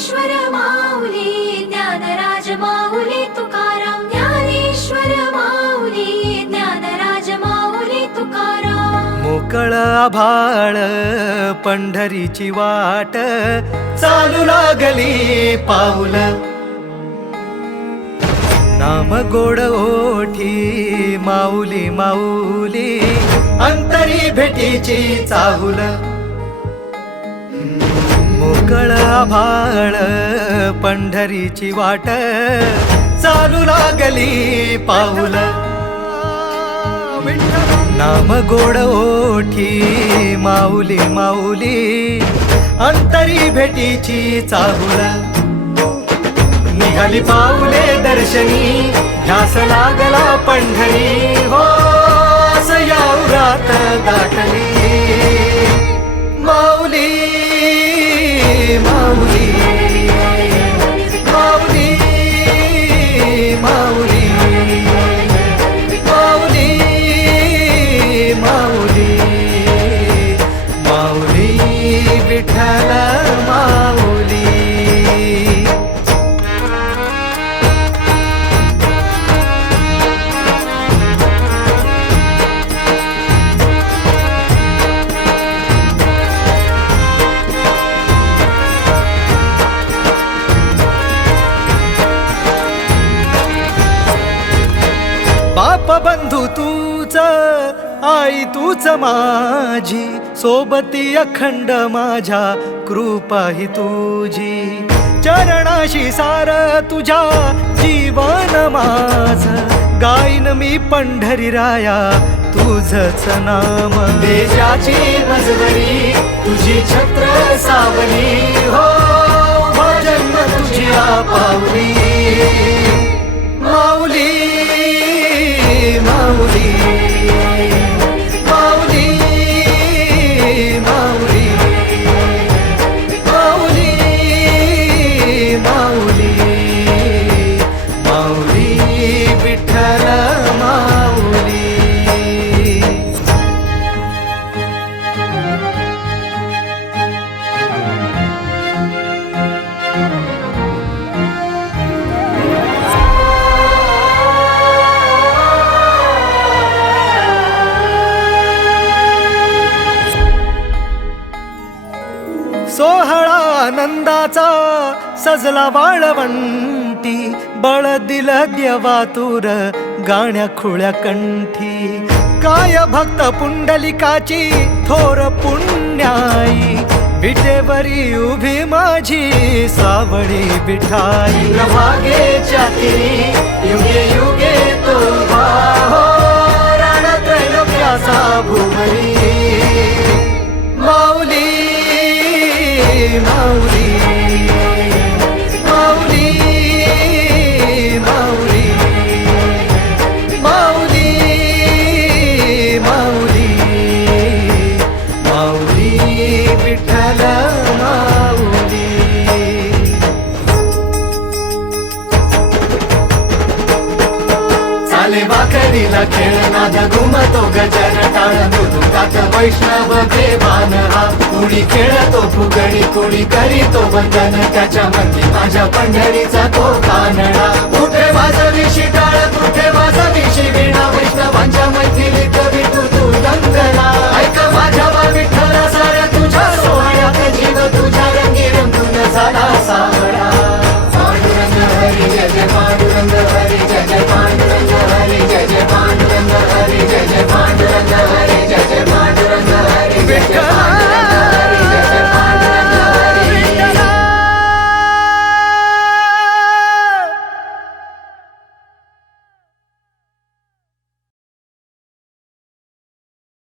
ज्ञानेश्वर माऊली ज्ञानराज माऊली तुकाराम ज्ञानेश्वर माऊली ज्ञानराज माऊली तुकाराम मोकळ आभाळ पंढरीची वाट चालू लागली पाऊल नाम गोड ओठी माऊली माऊली अंतरी भेटीची चाहुल मोकळ आभाळ पंढरीची वाट चालू लागली पाऊल नाम गोड ओठी माऊली माऊली अंतरी भेटीची चाहुल निघाली पाऊले दर्शनी ध्यास लागला पंढरी हो सयावरात दाटली माऊली माऊली माऊली माऊली माऊली माऊली माऊली विठ्ठल माऊली बाप बंधू तूच आई तूच माझी सोबती अखंड माझ्या कृपा ही तुझी चरणाशी सार तुझ्या जीवन माझ गाईन मी पंढरी राया तुझच नाम देशाची मजवरी तुझी छत्र सावली हो जन्म तुझ्या पावली माऊली माऊली माऊली माऊली माऊली माऊली माऊली विठ्ठल माऊली सोहळा आनंदाचा सजला वाळवंटी बळ दिल देवातूर गाण्या खुळ्या कंठी काय भक्त पुंडलिकाची थोर पुण्याई विटेवरी उभी माझी सावळी विठाई प्रभागेच्या तिरी युगे युगे तो उभा हो रणत्रैलोक्याचा भुवरी माऊली माऊली माऊली माऊली माऊली माऊली माऊली विठ्ठल माऊली चाले वाकडीला खेळ नाद घुमतो गजर टाळ मृदुकात वैष्णव देवान हा कुणी खेळतो फुगडी कुणी करीतो वंदन त्याच्या मंदी माझ्या पंढरीचा तो कानडा कुठे वाजविशी टाळ कुठे वाजविशी वीणा वैष्णवांच्या मैथिलीत विठू तू दंगला